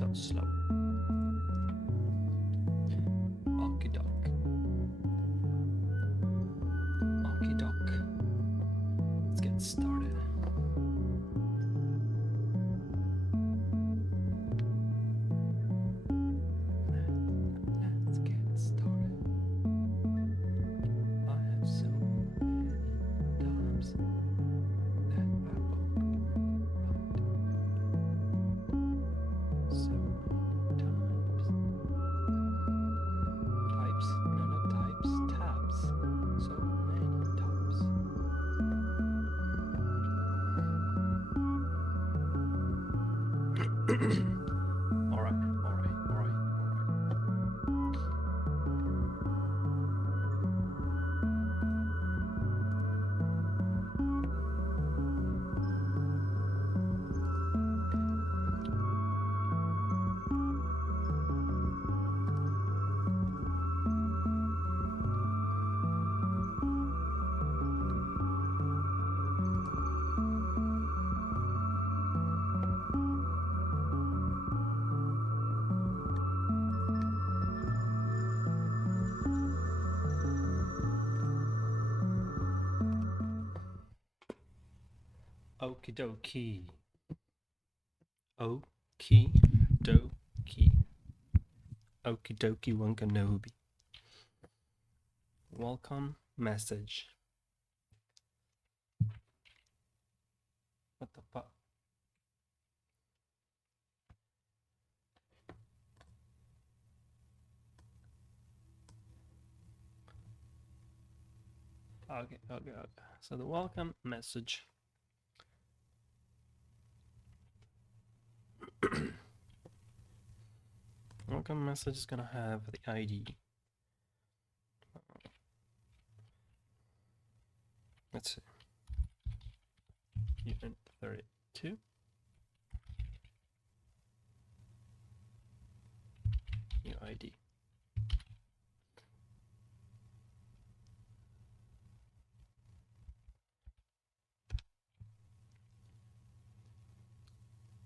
so slow. Okie doke. Okie doke. Let's get started. Let's get started. I have so many times that I walk right. So many times. Types? No, not types. Tabs. So many tabs. All right. Okie dokie. Okie dokie. Okie dokie Wankanobi. Welcome message. What the fuck? Okay. So the welcome message. Welcome message is gonna have the ID. Let's see. Unit 32. New ID.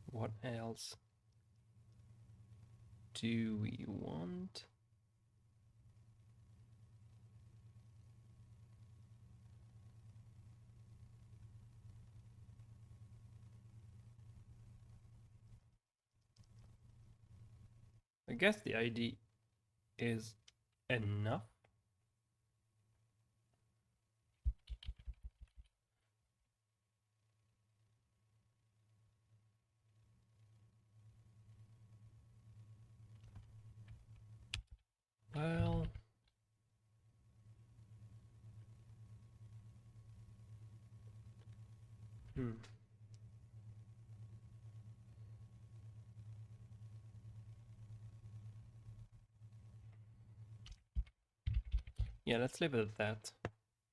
What else do we want? I guess the ID is enough. Well, yeah, let's leave it at that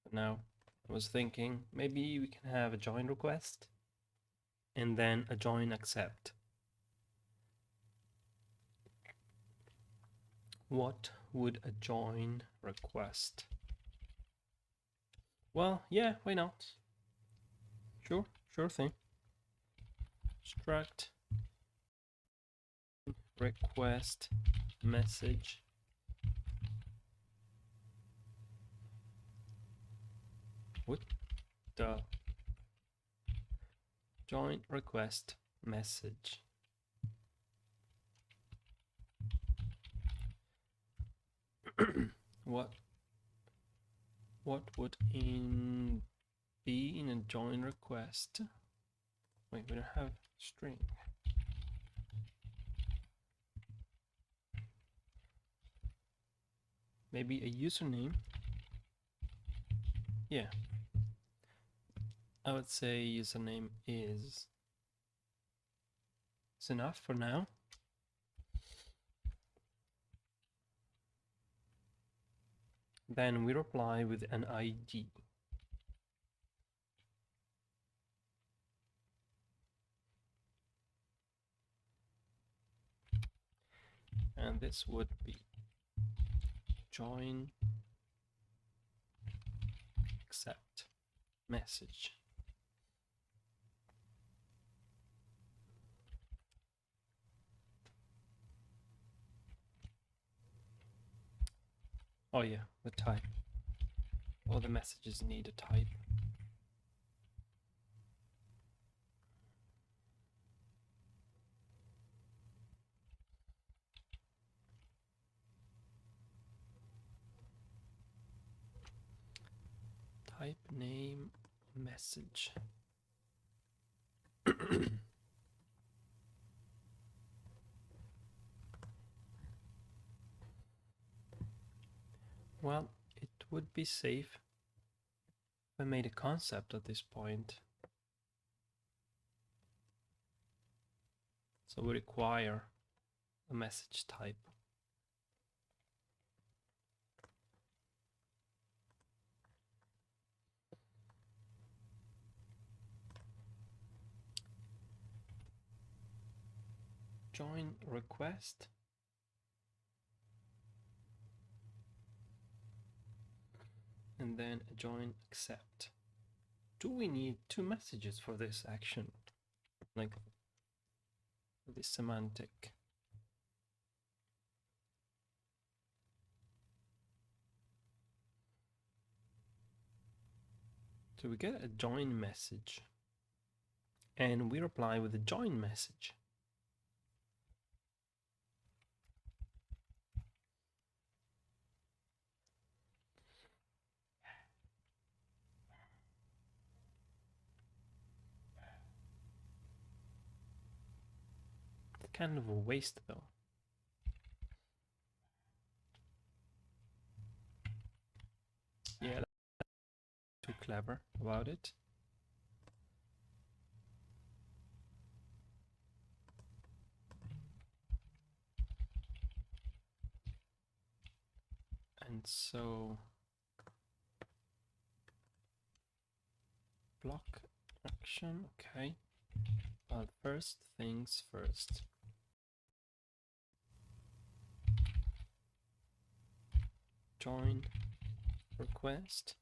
for now. I was thinking maybe we can have a join request and then a join accept. What would a join request? Well, yeah, why not? Sure thing. Struct request message. What the? Join request message. What would be in a join request? Wait, we don't have string. Maybe a username. Yeah. I would say username is enough for now. Then we reply with an ID. And this would be join accept message. Oh yeah, the type. All the messages need a type. Type name message. Well, it would be safe if I made a concept at this point. So we require a message type. Join request. And then join accept. Do we need two messages for this action? Like this semantic. So we get a join message and we reply with a join message. It's kind of a waste though. Yeah, too clever about it. And so block action, okay. But first things first. Join request.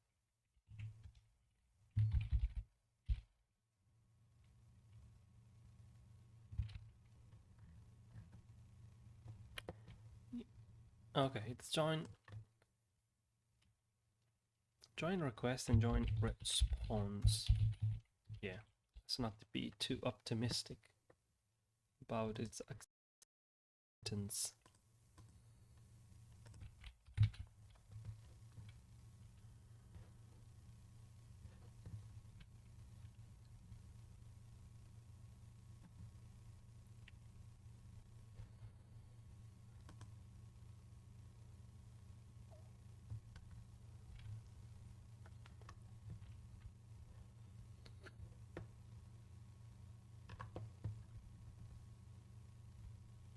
Okay, it's join request and join response. Yeah, let's not be too optimistic about its acceptance.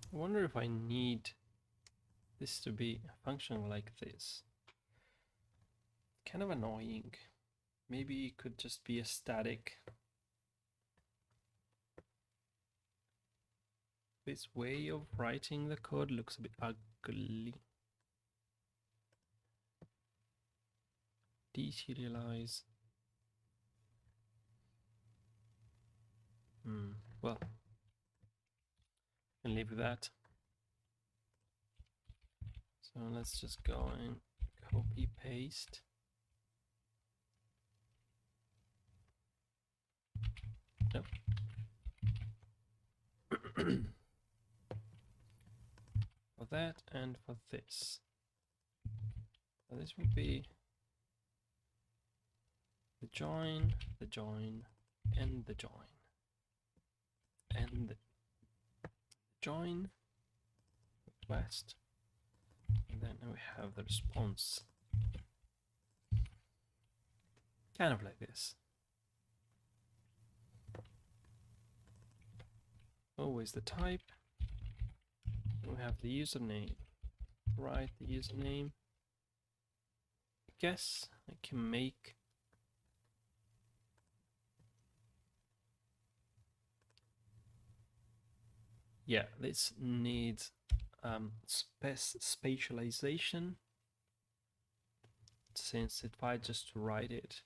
I wonder if I need this to be functioning like this. Kind of annoying. Maybe it could just be a static. This way of writing the code looks a bit ugly. Deserialize. Well, and leave that. So let's just go and copy paste. Nope. For that and for this. So this would be the join, and the join, and the join request, and then we have the response. Kind of like this. Always the type. We have the username. Write the username. I guess I can make this needs spatialization, since if I just write it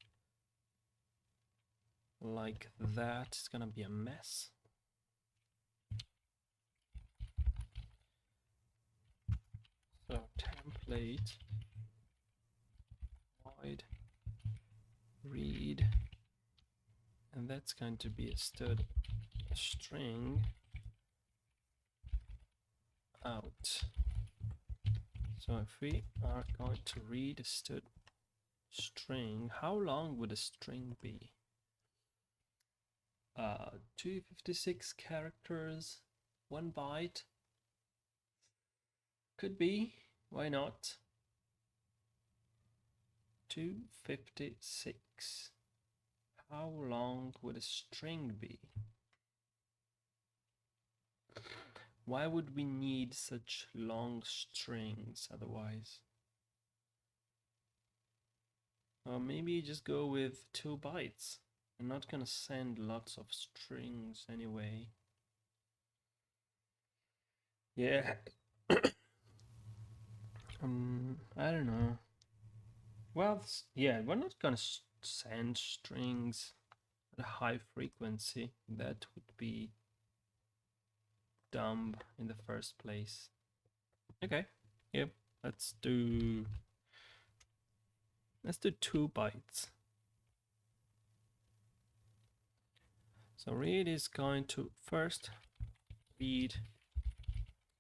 like that, it's gonna be a mess. So template void read, and that's going to be a string out. So if we are going to read a string, how long would a string be? 256 characters, 1 byte. Could be, why not? 256. How long would a string be? Why would we need such long strings otherwise? Or maybe just go with 2 bytes. I'm not gonna send lots of strings anyway. Yeah. I don't know. Well, yeah, we're not gonna send strings at a high frequency. That would be dumb in the first place. Okay, yep, let's do 2 bytes. So read is going to first read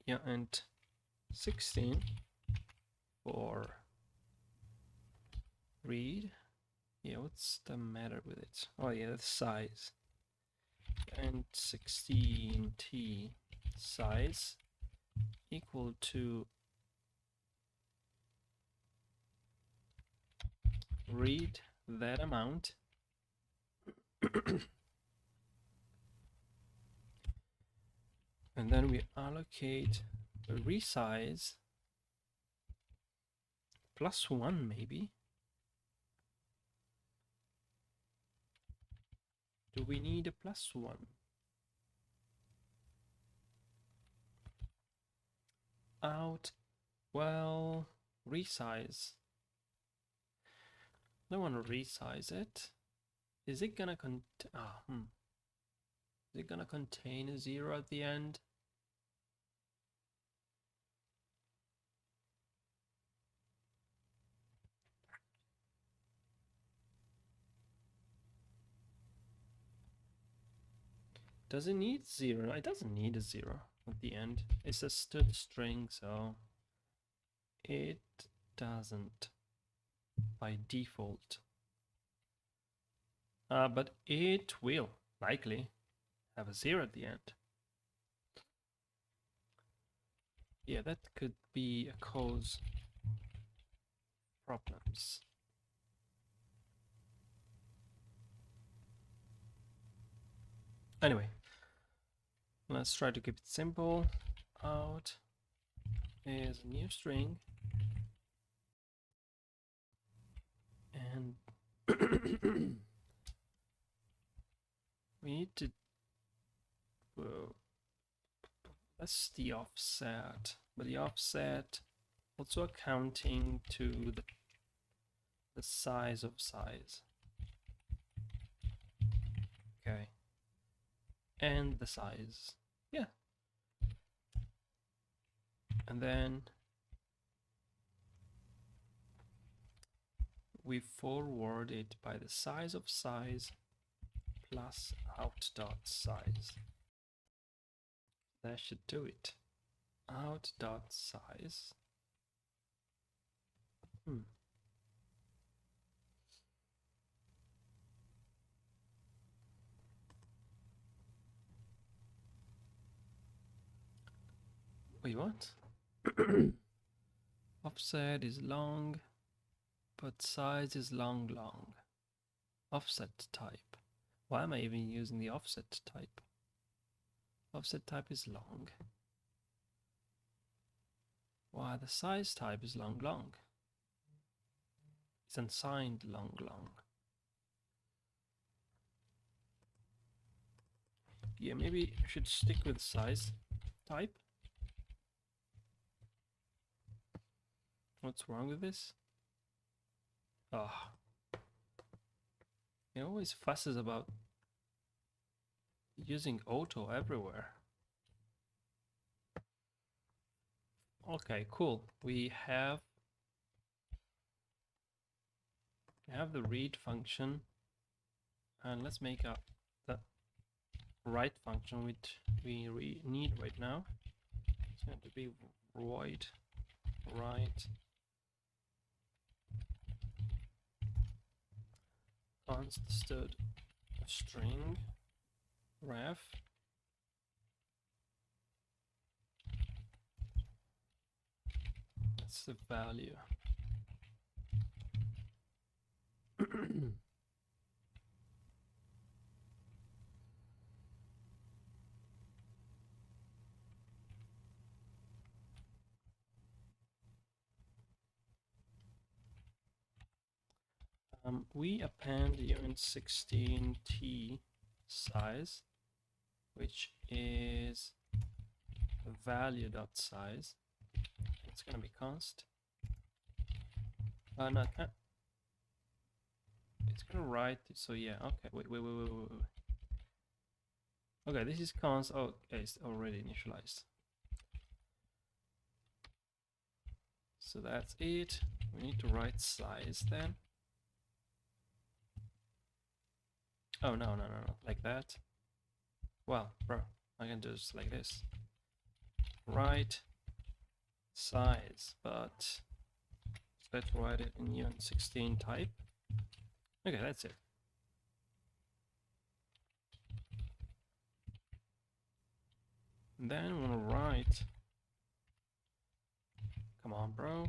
and 16 for read. Yeah, what's the matter with it? Oh yeah, the size. And 16t size equal to read that amount and then we allocate a resize +1 maybe. Do we need a +1? Out, well, resize. I don't want to resize it. Is it gonna Is it gonna contain a 0 at the end? Does it need 0? It doesn't need a 0 at the end. It's a string, so it doesn't by default. But it will likely have a 0 at the end. Yeah, that could be a cause problems. Anyway, let's try to keep it simple. Out is a new string, and we need to, well, that's the offset, but the offset also accounting to the size of size. Okay, and the size, yeah, and then we forward it by the size of size plus out.size. That should do it. Out.size. Wait, what? Offset is long, but size is long. Offset type. Why am I even using the offset type? Offset type is long. Why the size type is long. It's unsigned long. Yeah, maybe I should stick with size type. What's wrong with this? Ah, it always fusses about using auto everywhere. Okay, cool. We have We have the read function, and let's make up the write function which we need right now. It's going to be void write const stood string ref. That's the value. We append the uint16t size, which is value.size. It's going to be const. No, I can't. It's going to write it. So yeah, okay. Wait. Okay, this is const. Oh, okay, it's already initialized. So that's it. We need to write size then. Oh, no, like that. Well, bro, I can do this like this. Write size, but let's write it in uint16 type. Okay, that's it. And then I'm gonna write, come on, bro.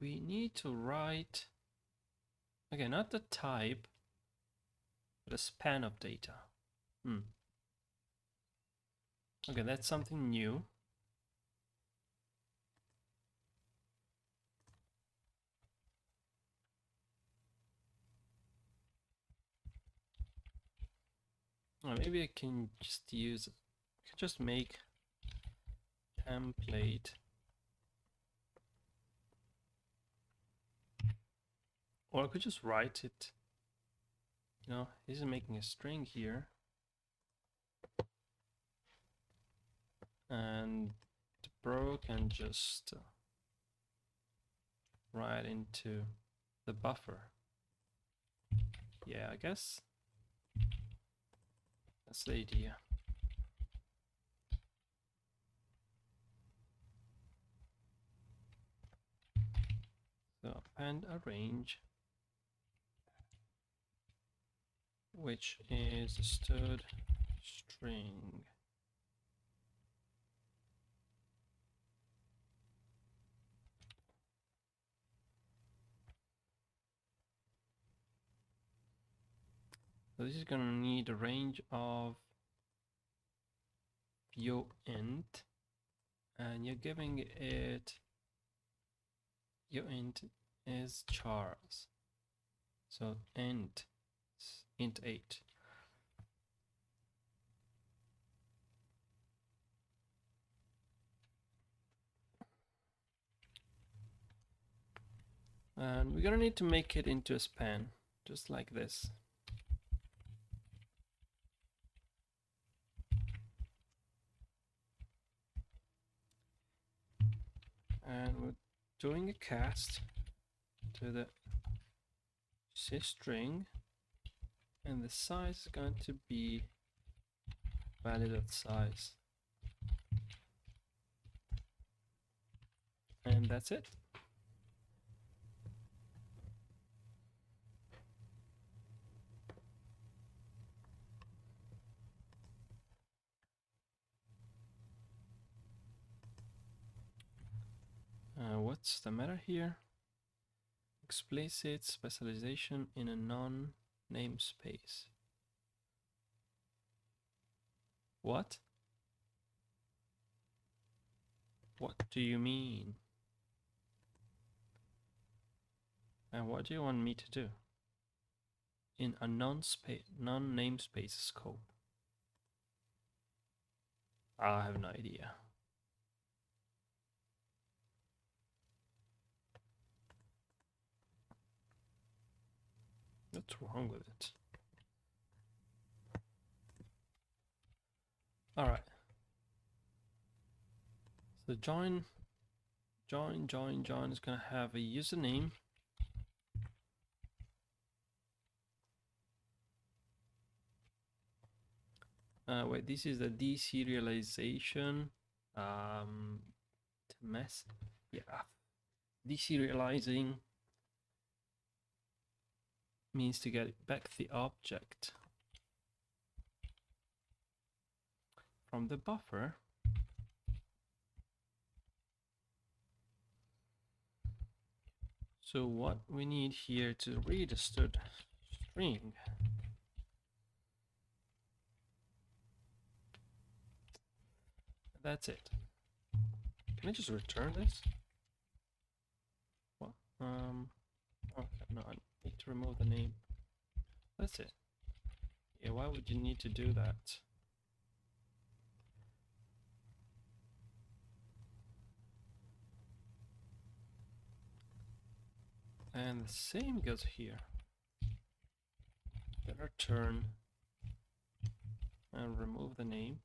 We need to write, okay, not the type, but a span of data. Okay, that's something new. Or maybe I can just use, I can just make template. Or I could just write it. You know, this is making a string here. And the bro can just write into the buffer. Yeah, I guess that's the idea. So append a range, which is stood string. So this is going to need a range of uint, and you're giving it, uint is chars. So int 8. And we're gonna need to make it into a span, just like this. And we're doing a cast to the string, and the size is going to be value.size. And that's it. What's the matter here? Explicit specialization in a non-namespace. What? What do you mean? And what do you want me to do? In a non-namespace scope. I have no idea. What's wrong with it? All right. So join join is gonna have a username. Wait, this is the deserialization. Mess. Yeah, deserializing means to get back the object from the buffer. So what we need here to read a string. That's it. Can I just return this? What? Okay, no, I need to remove the name. That's it. Yeah, why would you need to do that? And the same goes here. Then return and remove the name.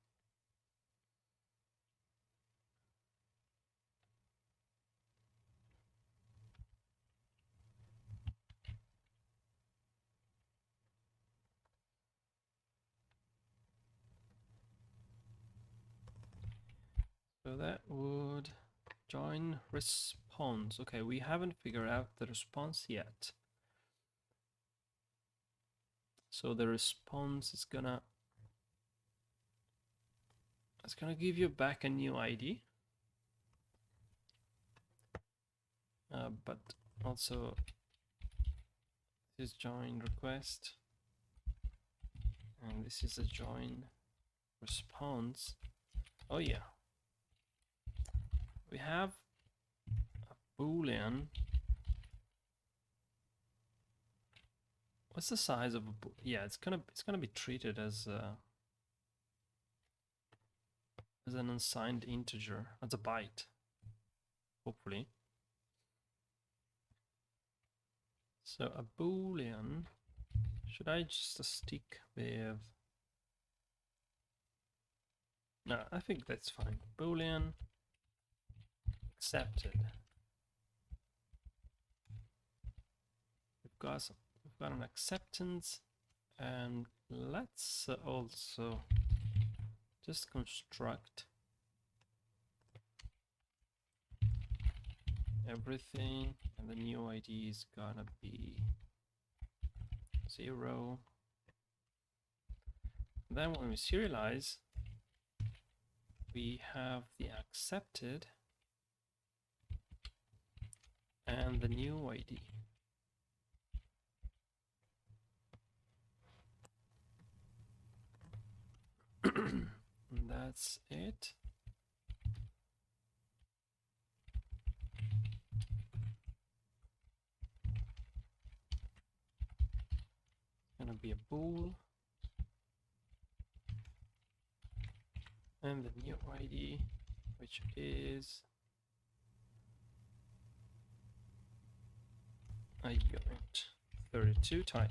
So that would join response. Okay, we haven't figured out the response yet. So the response is gonna give you back a new ID. But also this is join request, and this is a join response. Oh yeah, we have a boolean. What's the size of a yeah? It's gonna be treated as an unsigned integer, as a byte, hopefully. So a boolean. Should I just stick with? No, I think that's fine. Boolean accepted. We've got an acceptance, and let's also just construct everything, and the new ID is gonna be 0. Then when we serialize, we have the accepted and the new ID. And that's it. It's gonna be a bool, and the new ID, which is a unit 32 type.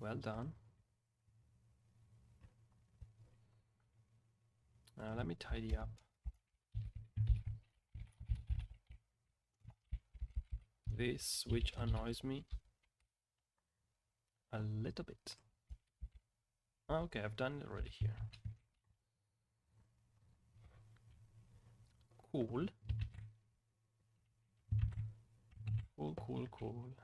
Well done. Now let me tidy up this, which annoys me a little bit. Okay, I've done it already here. Cool. Cool.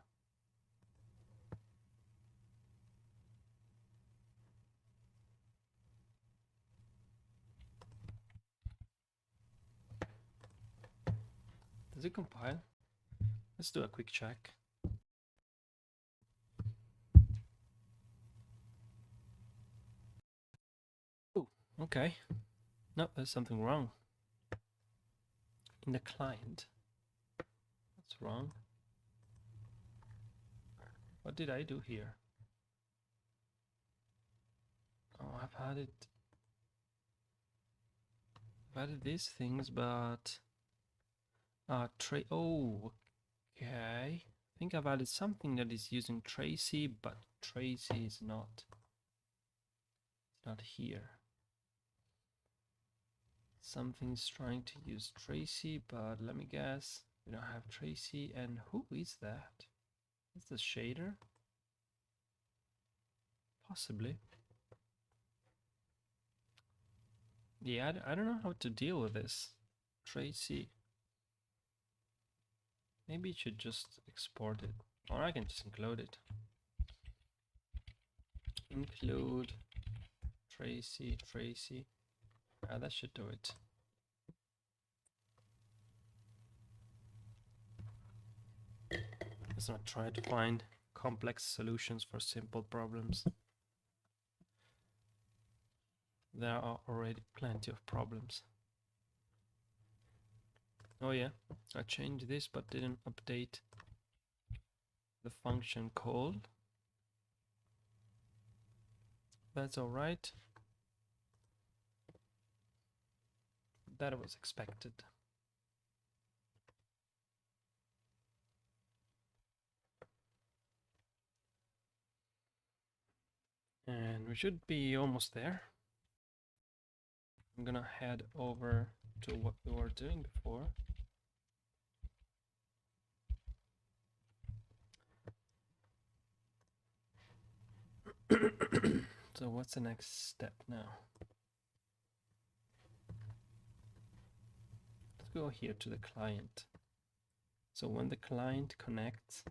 Does it compile? Let's do a quick check. Oh, okay. No, there's something wrong in the client. What's wrong? What did I do here? Oh, I've added these things, but oh, okay. I think I've added something that is using Tracy, but Tracy is not here. Something's trying to use Tracy, but let me guess. We don't have Tracy. And who is that? Is the shader? Possibly. Yeah, I don't know how to deal with this. Tracy. Maybe it should just export it. Or I can just include it. Include Tracy. That should do it. Let's not try to find complex solutions for simple problems. There are already plenty of problems. Oh yeah, I changed this but didn't update the function called. That's alright. That was expected. And we should be almost there. I'm gonna head over to what we were doing before. So what's the next step now? Let's go here to the client. So when the client connects,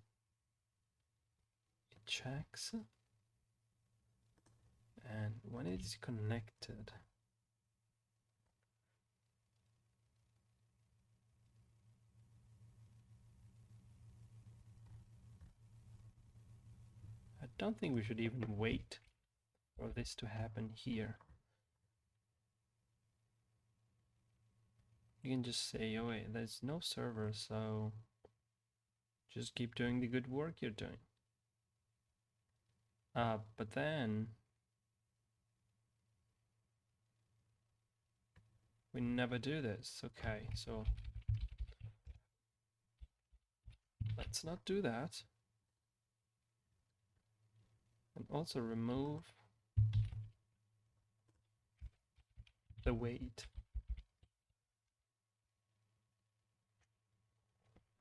it checks. And when it is connected, I don't think we should even wait for this to happen here. You can just say, oh wait, there's no server, so just keep doing the good work you're doing. But then we never do this. Okay, so let's not do that. And also remove the wait.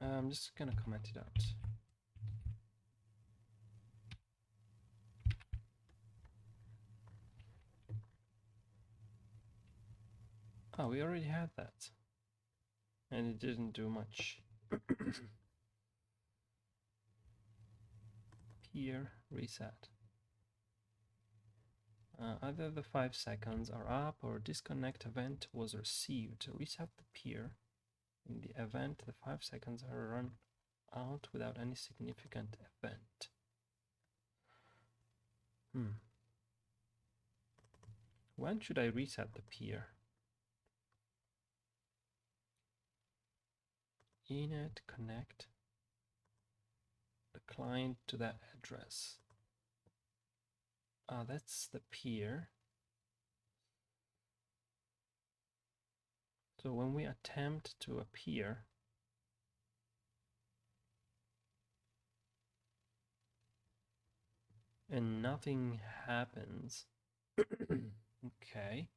I'm just gonna comment it out. Oh, we already had that. And it didn't do much. Peer reset. Either the 5 seconds are up or disconnect event was received. Reset the peer. In the event, the 5 seconds are run out without any significant event. When should I reset the peer? Init connect the client to that address. That's the peer. So when we attempt to appear, and nothing happens. Okay.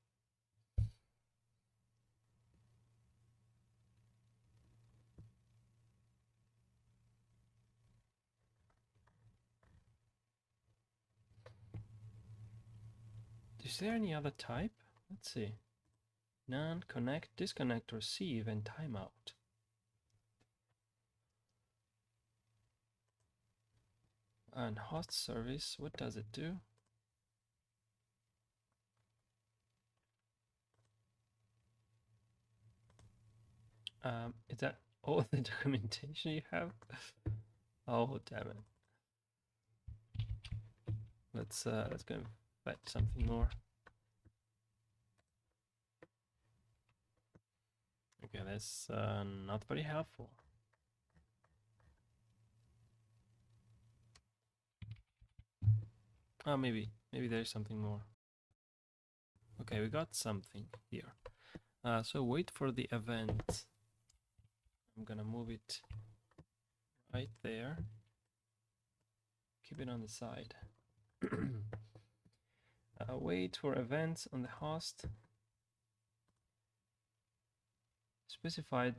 Is there any other type? Let's see. None, connect, disconnect, receive, and timeout. And host service, what does it do? Is that all the documentation you have? Oh, damn it. Let's go fetch something more. Okay, that's not very helpful. Oh, maybe there's something more. Okay, we got something here. So wait for the event. I'm gonna move it right there. Keep it on the side. Wait for events on the host. specified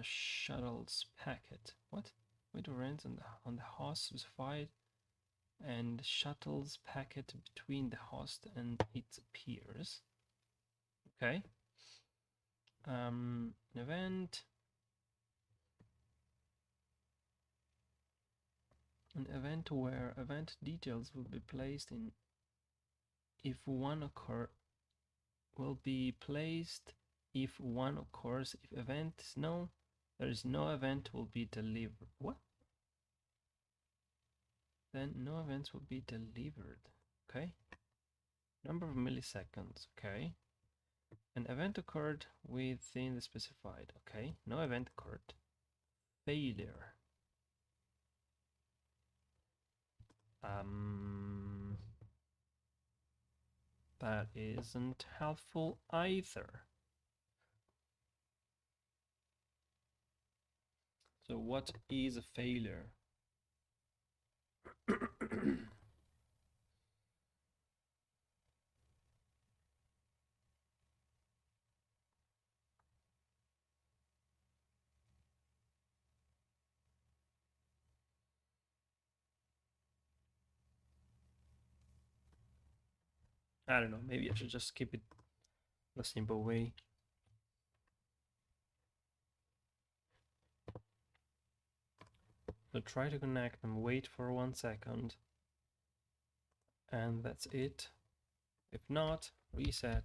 shuttles packet. What? Wait, runs on the host specified and shuttles packet between the host and its peers. Okay. An event. An event where event details will be placed in if one occur will be placed if one occurs. If event is known, there is no event will be delivered. What? Then no events will be delivered. Okay. Number of milliseconds. Okay. An event occurred within the specified. Okay. No event occurred. Failure. That isn't helpful either. So what is a failure? I don't know, maybe I should just keep it the simple way. So try to connect and wait for 1 second. And that's it. If not, reset.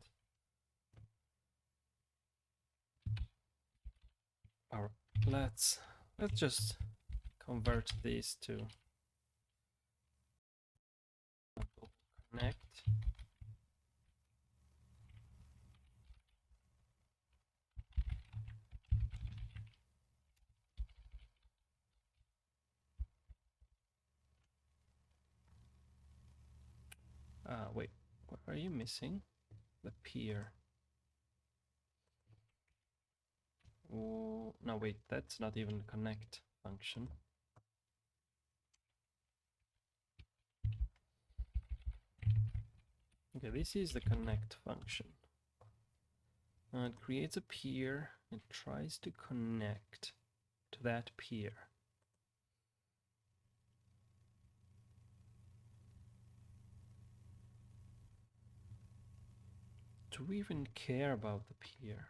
Alright, let's just convert these to connect. Wait, what are you missing? The peer. Oh, no, wait, that's not even the connect function. Okay, this is the connect function. It creates a peer and tries to connect to that peer. Do we even care about the peer?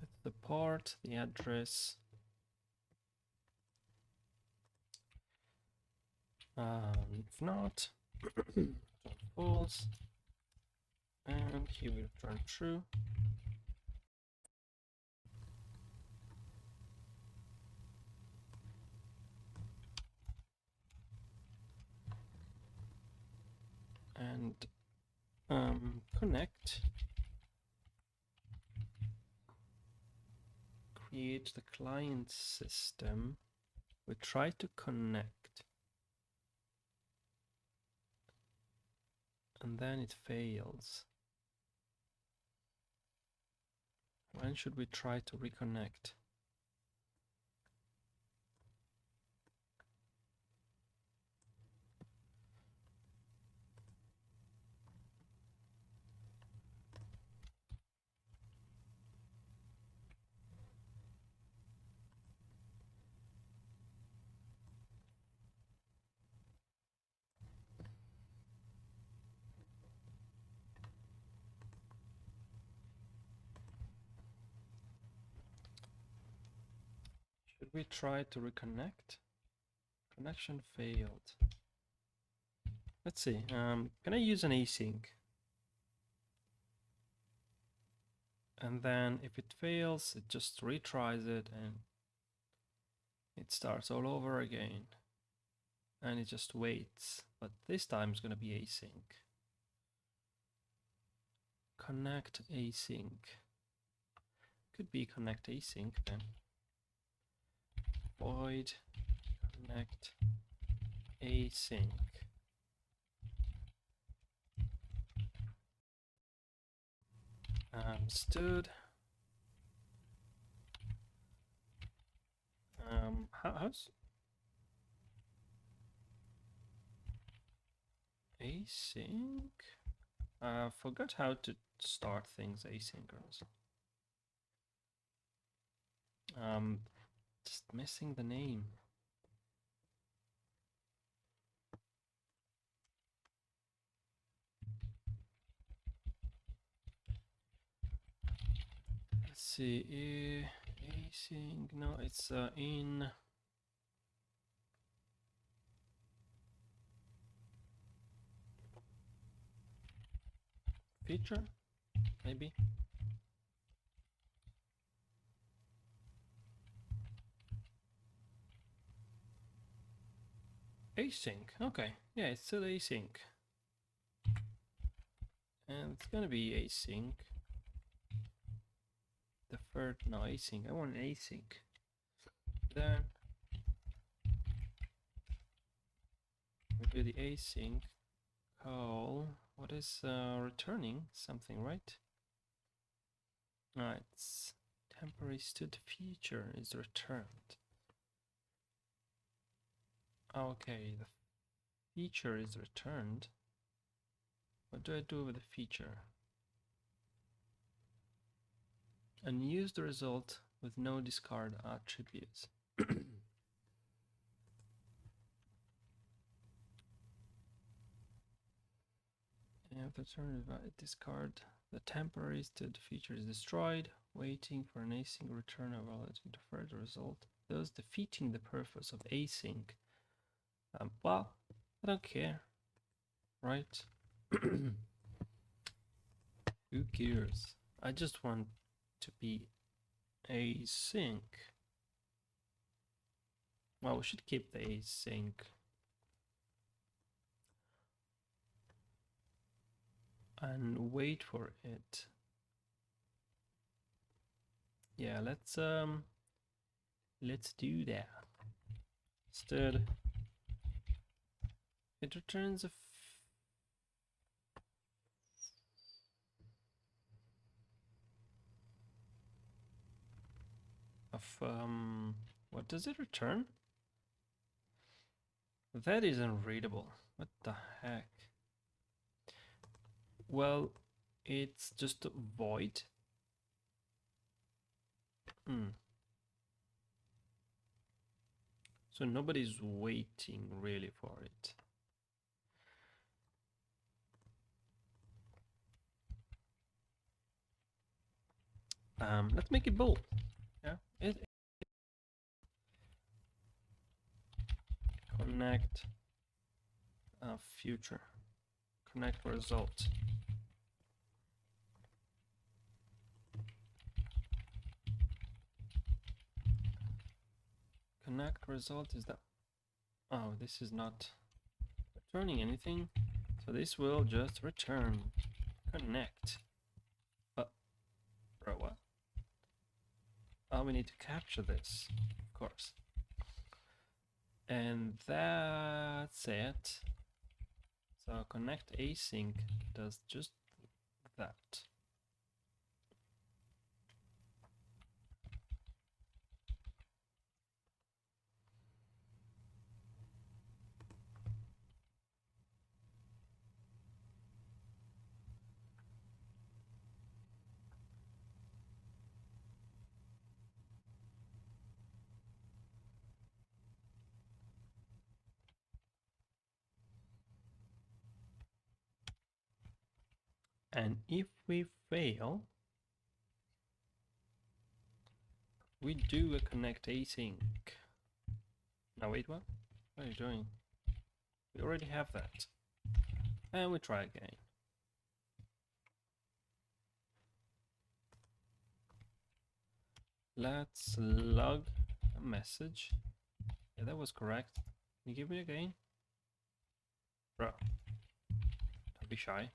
That's the port, the address. If not, return false, and here we return true. And connect. Create the client system. We try to connect. And then it fails. When should we try to reconnect? Should we try to reconnect? Connection failed. Let's see. Can I use an async? And then if it fails, it just retries it and it starts all over again. And it just waits. But this time it's going to be async. Connect async. Could be connect async then. Void connect async. Stood How's async? I forgot how to start things asynchronous. Just missing the name. Let's see, async. No, it's in feature, maybe. Async. Okay, yeah, it's still async, and it's gonna be async. The third, no, async. I want an async. Then we do the async call. What is returning something, right? It's temporary stood feature is returned. Okay, the feature is returned. What do I do with the feature? Unuse the result with no discard attributes. If the turn is discard, the temporary stood feature is destroyed, waiting for an async return of valid to defer the result, thus defeating the purpose of async. Well, I don't care, right? Who cares? I just want to be async. Well, we should keep the async. And wait for it. Yeah, let's do that. Instead, it returns a what does it return? That is unreadable. What the heck? Well, it's just a void. So nobody's waiting really for it. Let's make it bold. Yeah, connect future, connect result. Connect result is that. Oh, this is not returning anything, so this will just return connect. Bro, what? Oh, we need to capture this, of course. And that's it. So connect async does just that. And if we fail, we do a connect async. Now wait, what? What are you doing? We already have that. And we try again. Let's log a message. Yeah, that was correct. Can you give me again? Bro, don't be shy.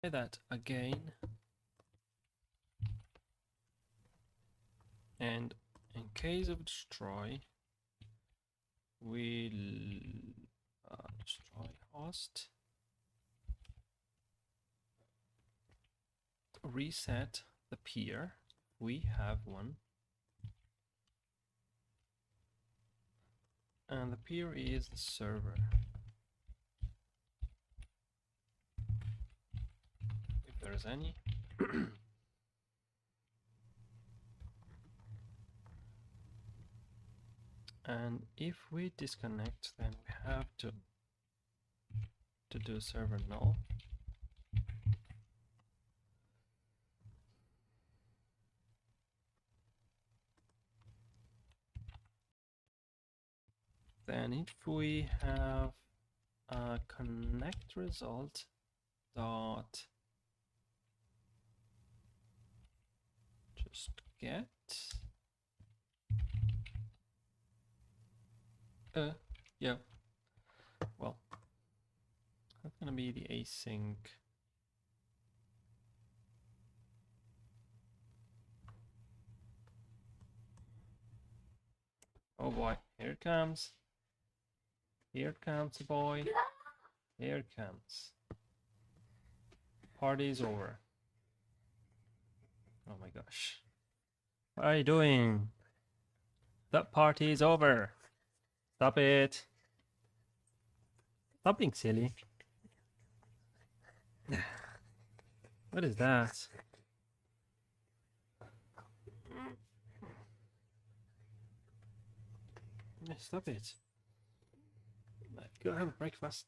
Try that again. And in case of destroy, we'll destroy host, reset the peer we have one. And the peer is the server. If there's any. And if we disconnect, then we have to do server null. Then if we have a connect result dot just get yeah, well, that's gonna be the async. Oh boy, here it comes. Here comes the boy. Here it comes. Party's over. Oh my gosh. What are you doing? That party is over. Stop it. Stop being silly. What is that? Stop it. Go have a breakfast.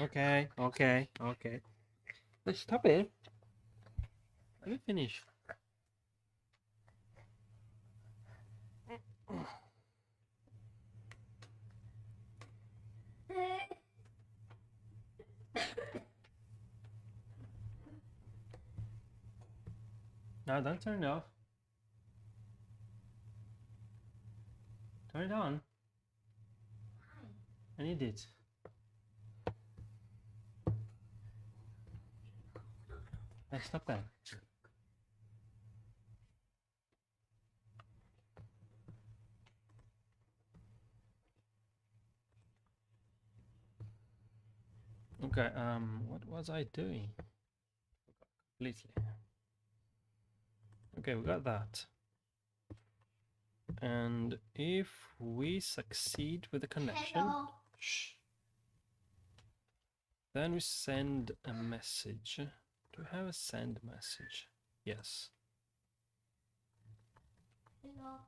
Okay. Stop it. Let me finish. No, don't turn it off. Turn it on. I need it. Hey, stop that. Okay, what was I doing? Completely. Okay, we got that. And if we succeed with the connection, shh, then we send a message. Do we have a send message? Yes. Hello.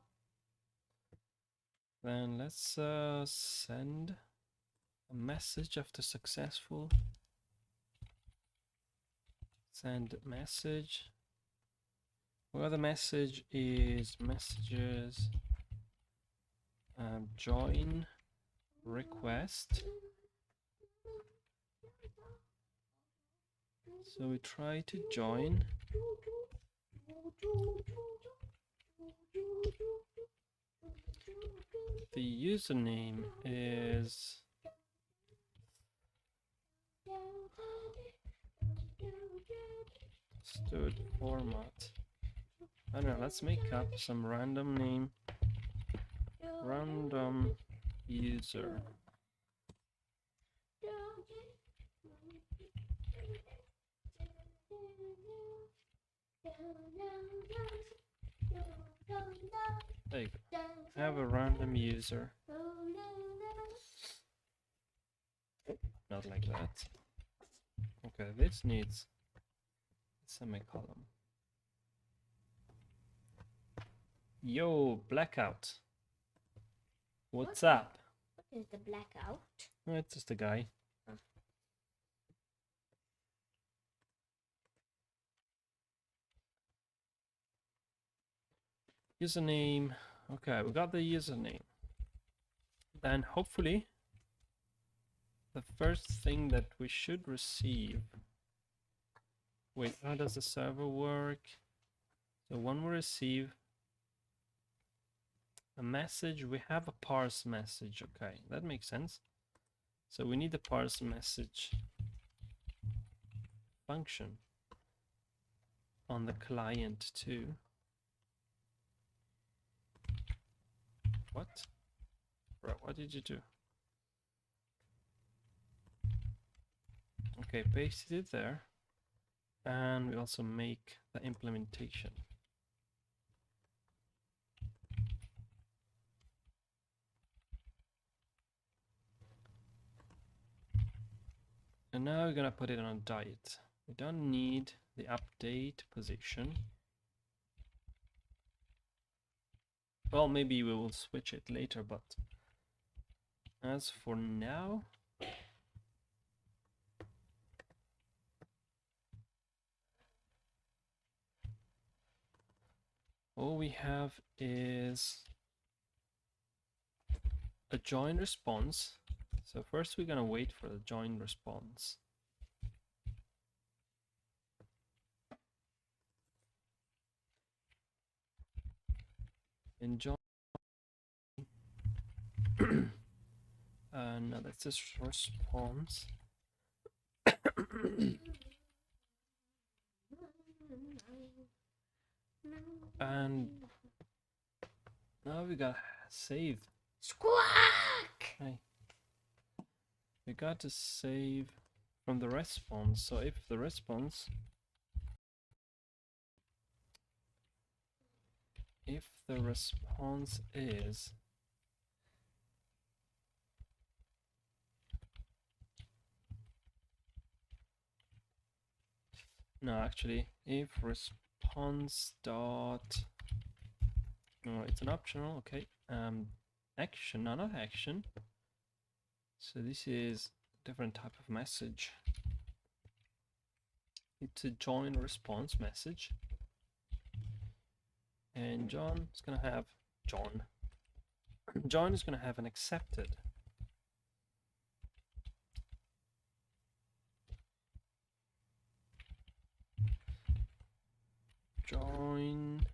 Then let's send a message after successful. Send message. Well, the message is messages join request. So we try to join. The username is stood format. I don't know, let's make up some random name. Random user. There you go. Have a random user. Not like that. Okay, this needs a semicolon. Yo, blackout. What's up? What is the blackout? Oh, it's just a guy. Username. Okay, we got the username. Then hopefully the first thing that we should receive. Wait, how does the server work? So when we receive a message, we have a parse message. Okay, that makes sense. So we need the parse message function on the client too. What? Bro, what did you do? Okay, pasted it there. And we also make the implementation. And now we're gonna put it on a diet. We don't need the update position. Well, maybe we will switch it later, but as for now, all we have is a join response. So first we're gonna wait for the join response. In join, now that's just response. And now we gotta save. Squawk! Hey. We got to save from the response. So if the response is no, actually, if response dot, no, it's an optional. Okay, action, no, not action. So this is a different type of message. It's a join response message, and John is gonna have John. John is gonna have an accepted. Join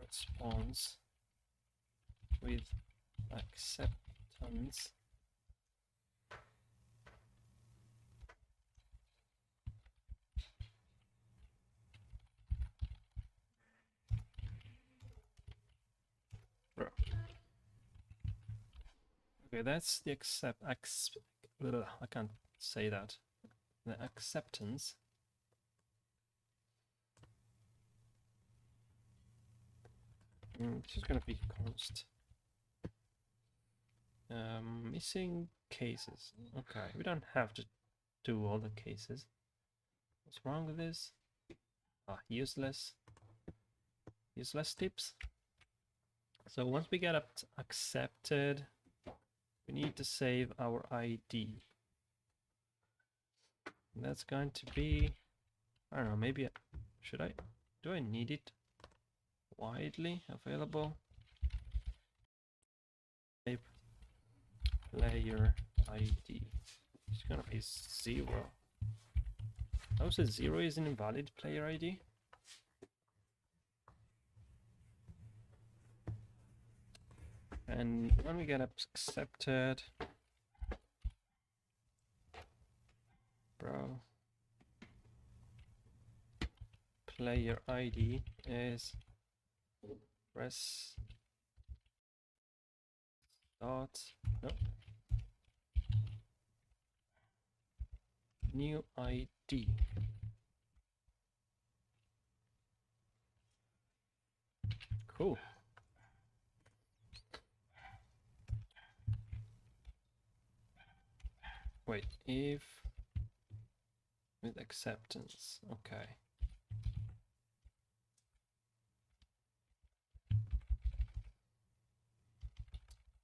response with acceptance okay, that's the I can't say that. The acceptance this is gonna be const. Missing cases. Okay, we don't have to do all the cases. What's wrong with this? Ah, useless tips. So once we get up accepted, we need to save our ID. And that's going to be, I don't know, maybe do I need it widely available? Player ID. It's gonna be 0. Oh, so 0 is an invalid player ID? And when we get accepted, bro, player ID is press dot, no, new ID. Cool. Wait, if with acceptance, okay.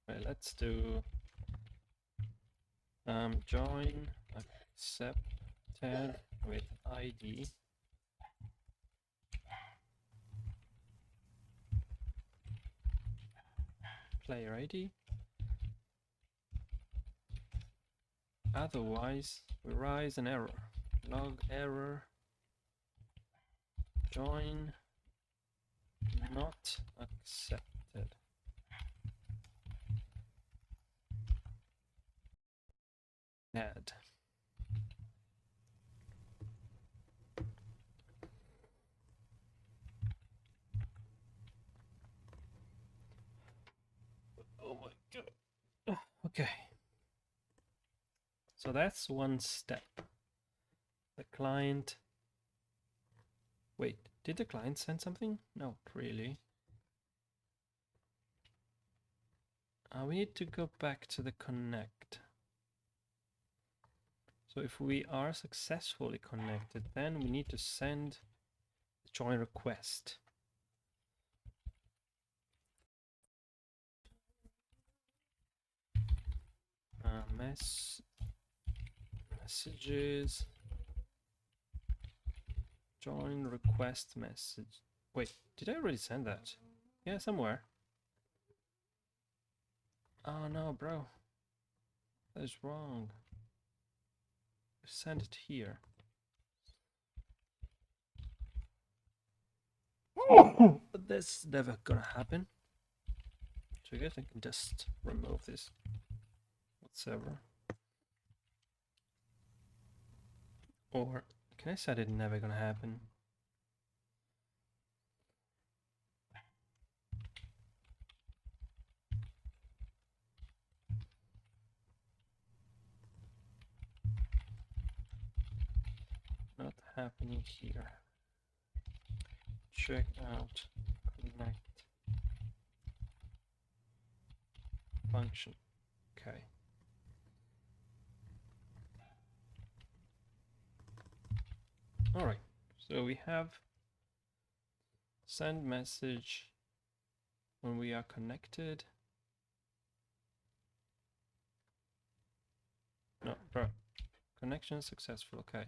Right, let's do join accepted with ID. Player ID. Otherwise, we raise an error. Log error. Join not accepted. Add. Oh my god. Okay. So that's one step. client. Wait, did the client send something? No, really. We need to go back to the connect. So if we are successfully connected, then we need to send the join request. Messages. Join request message. Wait, did I already send that? Yeah, somewhere. Oh no, bro. That is wrong. Send it here. But that's never gonna happen. So I guess I can just remove this whatsoever. Or can I say it never gonna happen? Not happening here. Check out connect function. Okay. All right. So we have send message when we are connected. No, bro. Connection successful. Okay.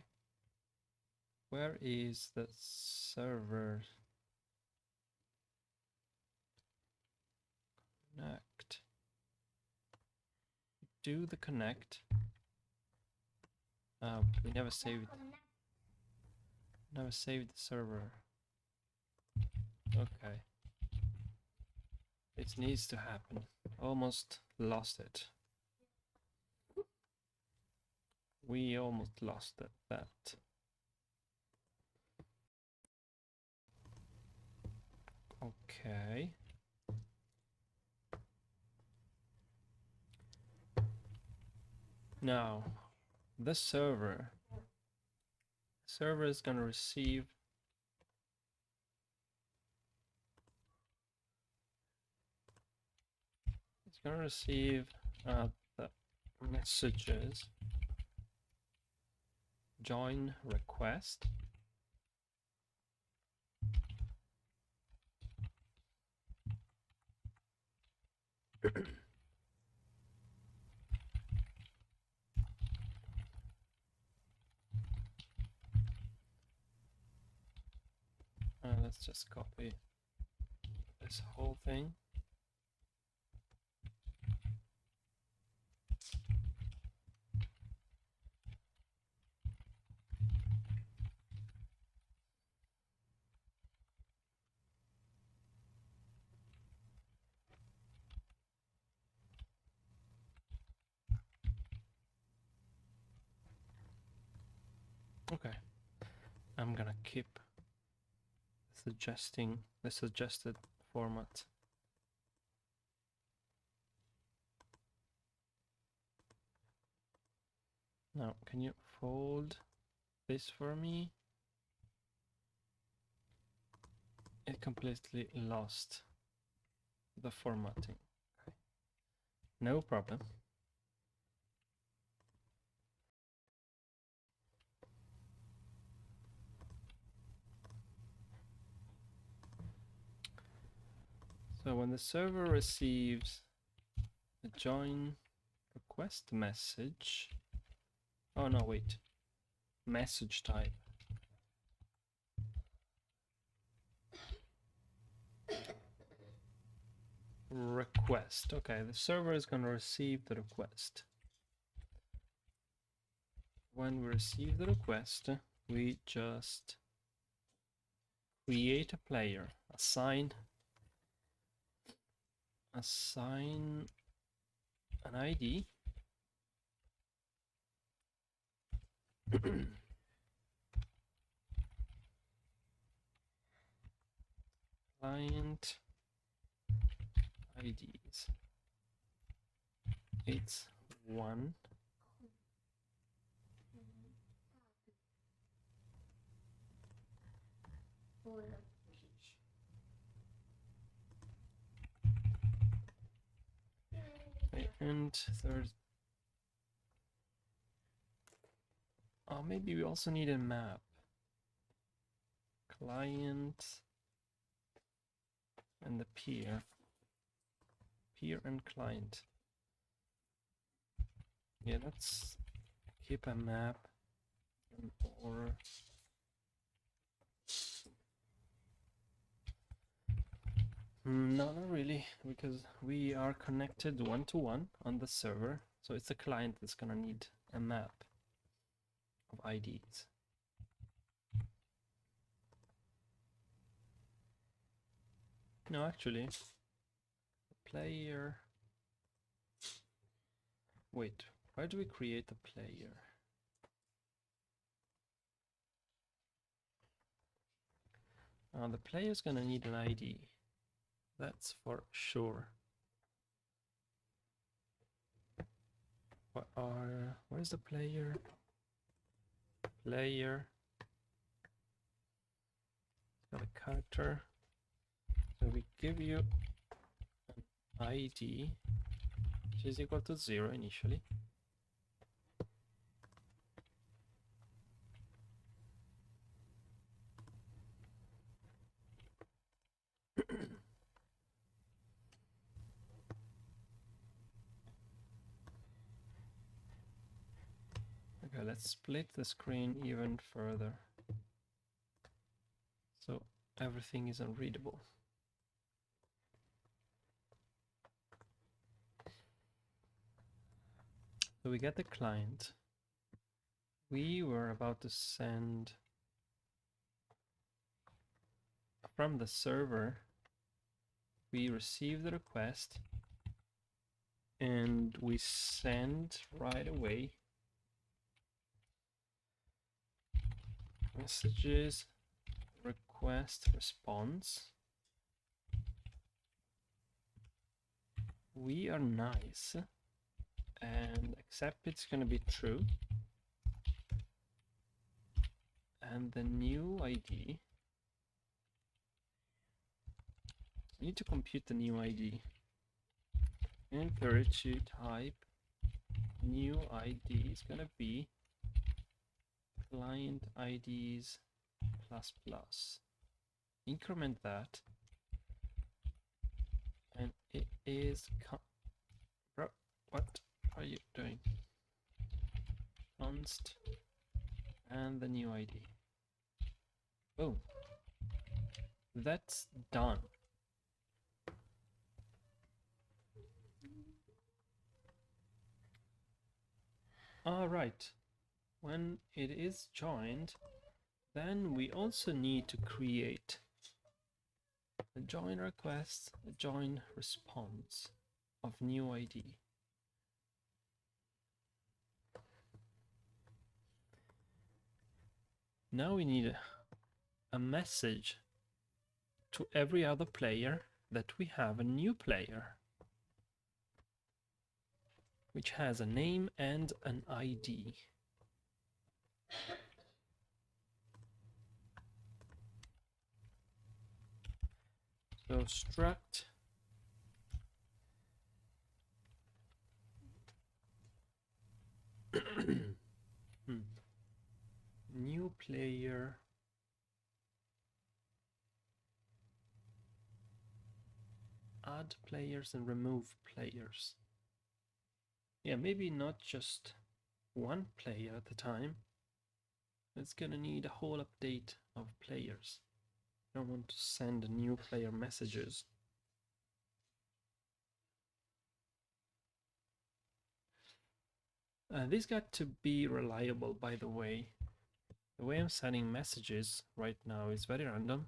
Where is the server? Connect. Do the connect. We never saved. Never saved the server. Okay. It needs to happen. Almost lost it. We almost lost that. Okay. Now, the server is going to receive the messages join request. Let's just copy this whole thing. Okay, I'm gonna keep the suggested format. Now, can you fold this for me? It completely lost the formatting. Okay. No problem. So when the server receives a join request message, oh no, wait, message type. Request. Okay, the server is going to receive the request. When we receive the request, we just create a player, assign an ID. Client IDs. It's 1. Okay, and third, oh, maybe we also need a map. Client and the peer and client. Yeah, let's keep a map or no, not really, because we are connected one-to-one on the server, so it's the client that's gonna need a map of IDs. No, actually, the player. Wait, why do we create a player? The player is gonna need an ID. That's for sure. Where's the player? Player. Got a character. So we give you an ID, which is equal to 0 initially. Okay, let's split the screen even further, so everything is unreadable. So we get the client. We were about to send from the server. We receive the request and we send right away messages, request, response. We are nice and accept it's going to be true. And the new ID, you need to compute the new ID. I encourage you to type new ID is going to be client IDs ++. Increment that, and it is bro, what are you doing? Const and the new ID. Boom. That's done. All right. When it is joined, then we also need to create a join request, a join response of new ID. Now we need a message to every other player that we have a new player, which has a name and an ID. So struct new player add players and remove players. Yeah, maybe not just one player at a time. It's gonna need a whole update of players. I don't want to send new player messages. This got to be reliable, by the way. The way I'm sending messages right now is very random.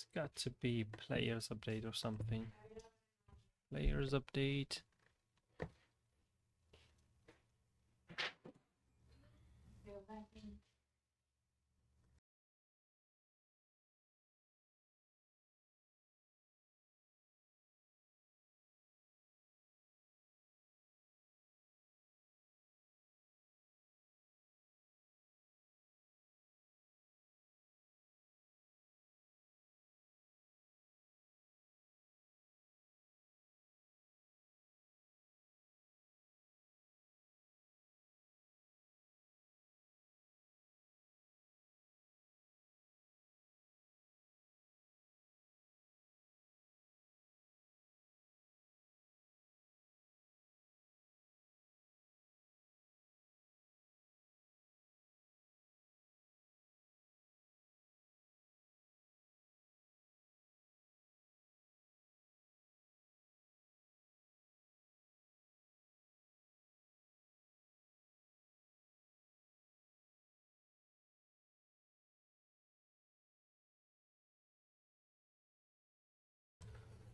It's got to be players update or something. Players update.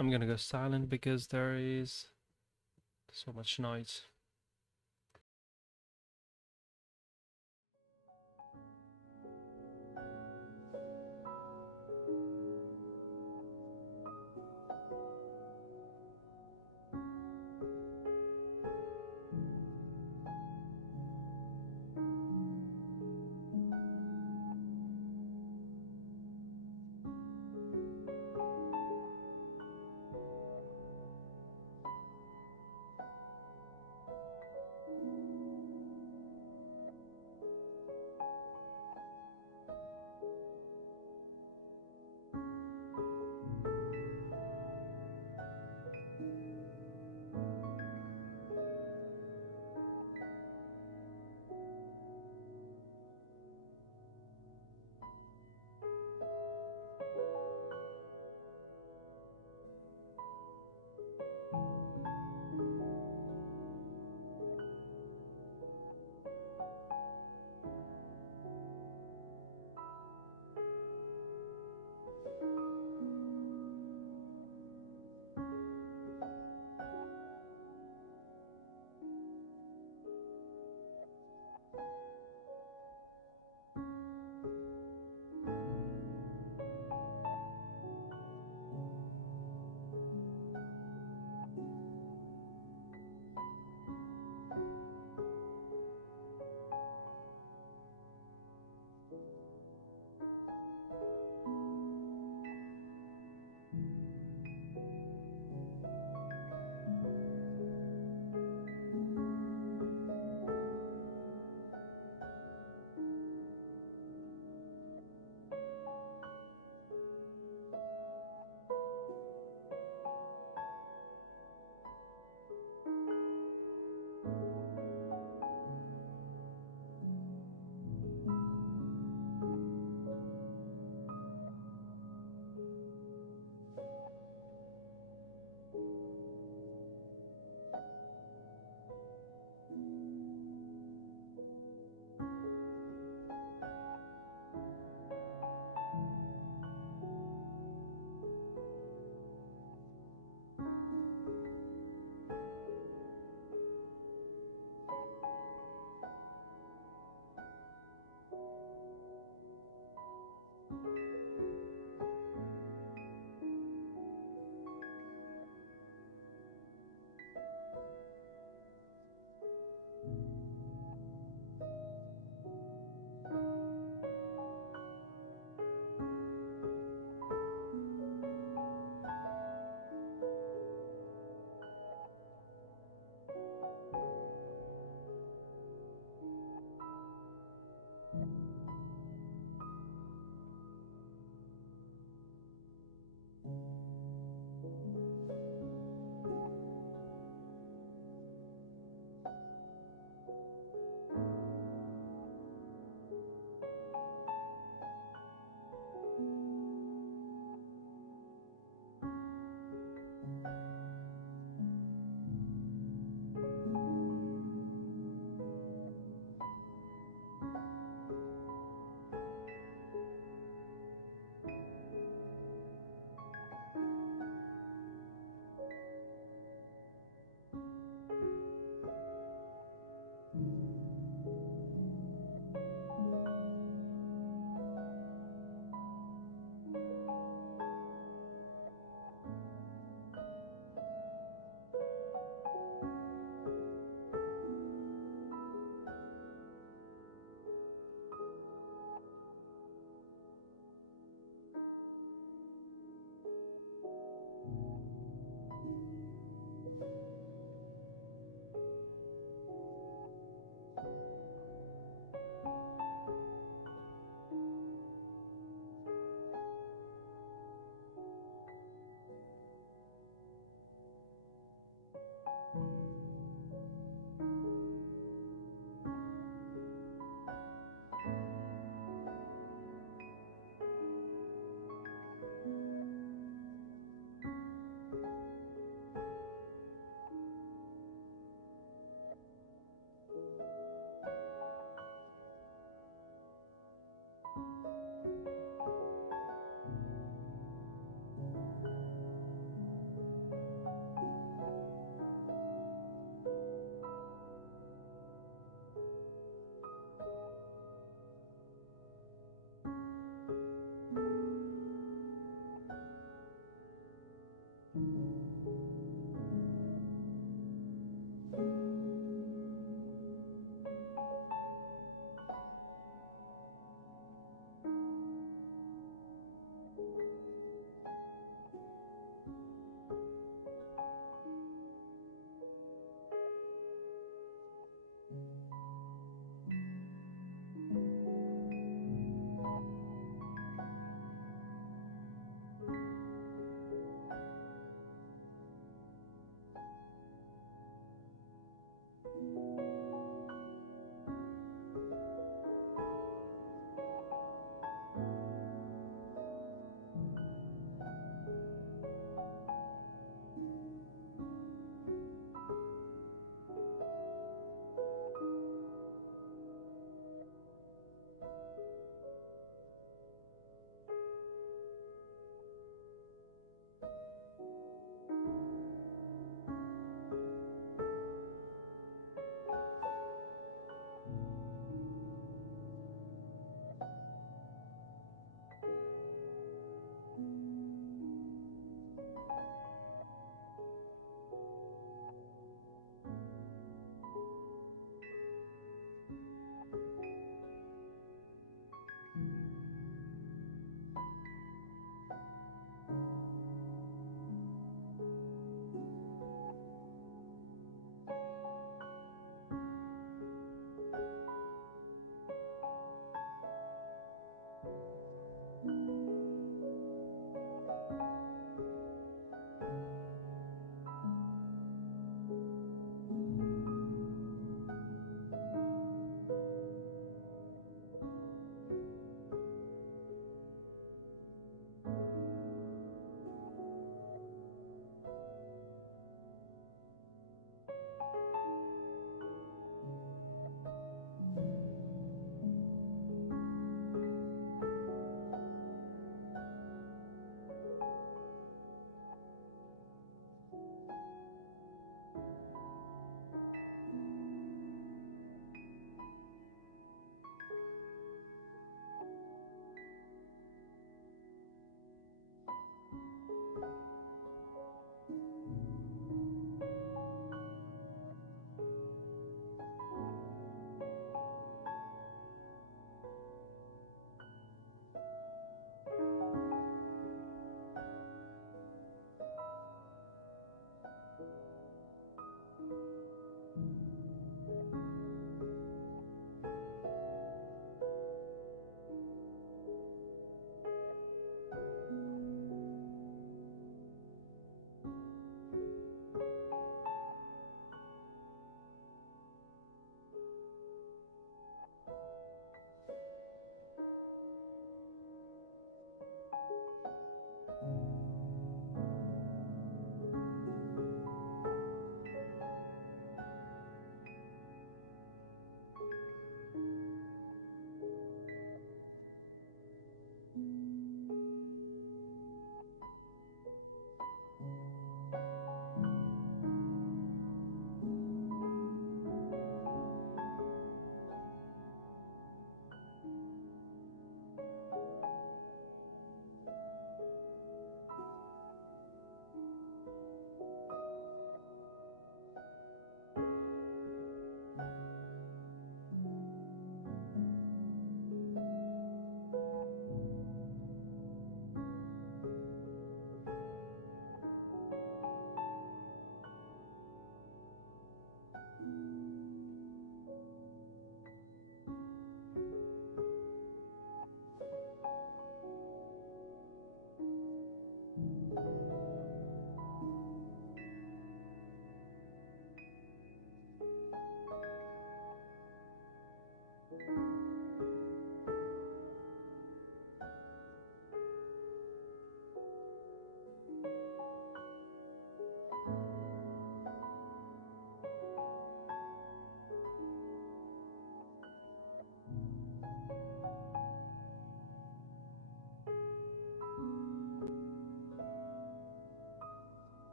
I'm gonna go silent because there is so much noise.